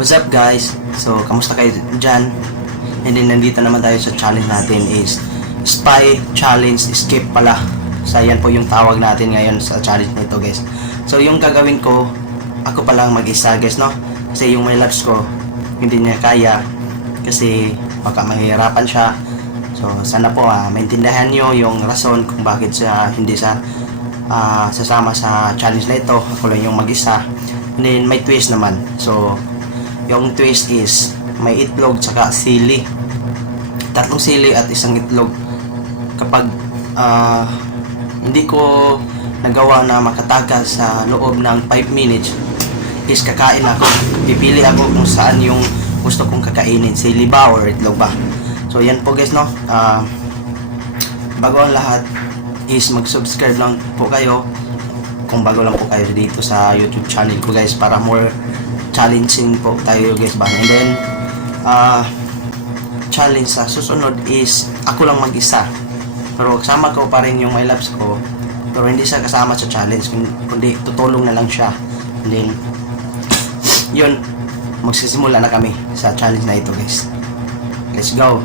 What's up guys? So, kamusta kayo dyan? And then, nandito naman tayo sa challenge natin is Spy Challenge Escape pala. So, yan po yung tawag natin ngayon sa challenge nito guys. So, yung gagawin ko, ako pa lang mag-isa guys, no? Kasi yung my loves ko, hindi niya kaya. Kasi baka mahihirapan siya. So, sana po maintindihan nyo yung rason kung bakit siya hindi sa sasama sa challenge na ito. Ako lang yung mag-isa. And then, may twist naman. So, yung twist is may itlog tsaka sili. 3 sili at 1 itlog. Kapag hindi ko nagawa na makatakas sa loob ng 5 minutes is kakain ako. Pipili ako kung saan yung gusto kong kakainin, sili ba or itlog ba. So yan po guys, no. Bago ang lahat is mag-subscribe lang po kayo kung bago lang po kayo dito sa YouTube channel ko guys, para more challenging po tayo guys ba. And then challenge sa susunod is ako lang mag-isa, pero kasama ko pa rin yung my loves ko, pero hindi siya kasama sa challenge, kundi tutulong na lang siya. And then yun, magsisimula na kami sa challenge na ito guys. Let's go.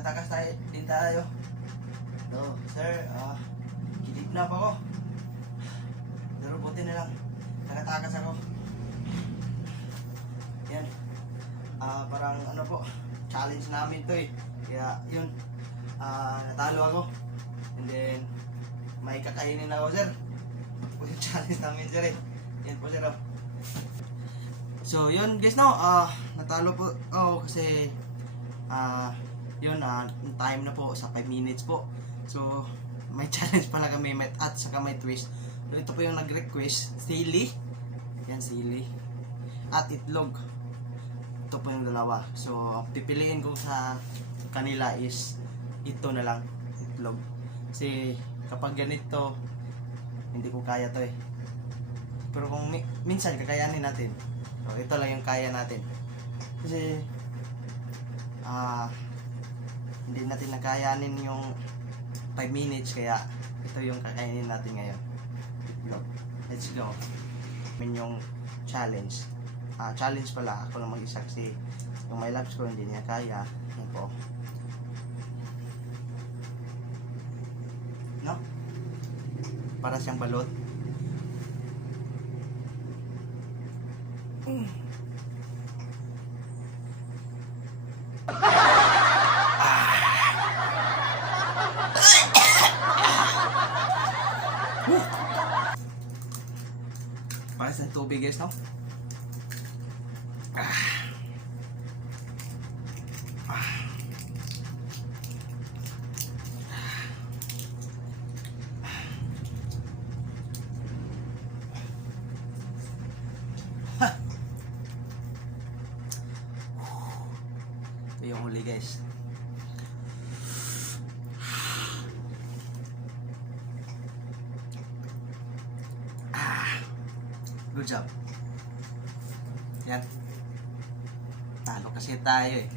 nakatakas tayo, din tayo. So, sir, kidnap ako. Pero buti na lang, nakatakas ako. Yan. Parang ano po, challenge namin to eh. Kaya yun, natalo ako. And then, may kakainin ako, sir. Po yung challenge namin, sir eh. Yan po, sir. So, yun guys, no, natalo po ako kasi, yun, time na po sa 5 minutes po. So, may challenge pala kami, may at saka may twist. So, ito po yung nag-request, sili. Yan, sili. At itlog. Ito po yung dalawa. So, pipiliin ko sa kanila is ito na lang, itlog. Kasi kapag ganito, hindi ko kaya to eh. Pero kung minsan kakayanin natin. So, ito lang yung kaya natin. Kasi hindi natin nakayanin yung 5 minutes, kaya ito yung kakainin natin ngayon. Itlog. Let's go. Yung challenge. Challenge pala, ako lang mag-isa kasi yung my labs ko hindi niya kaya. Yan po. No? Para siyang balot. Para sa tubig guys, no? Ito yung huli guys. Good job. Yan. Talo kasi tayo eh.